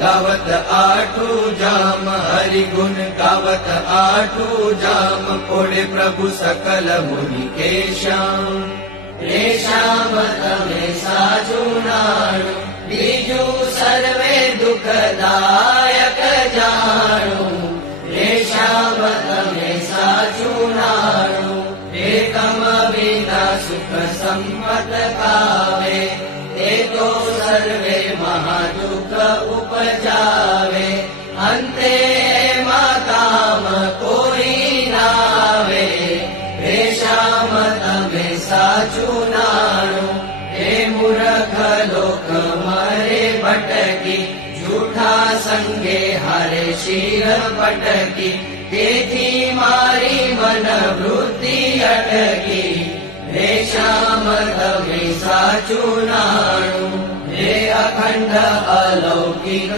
गावत आठू जाम हरिगुण गावत आठू जाम कोडे प्रभु सकल मुनि के श्याम रे श्याम तमे साचू नाणु बीजू सर्वे दुखदायक जाणु रे श्याम तमे साचू नाणु एकम विना सुख संपत पावे ते तो सर्वे महादुख उपजावे अंते माताम कोई नावे हे श्याम तमे साचू नाणु हे मूर्ख लोक मरे भटकी झूठा संगे हरे शिर पटकी तेथी मारी मन वृत्ति अटकी हे श्याम तमे साचू नाणु हे अखंड अलौकिक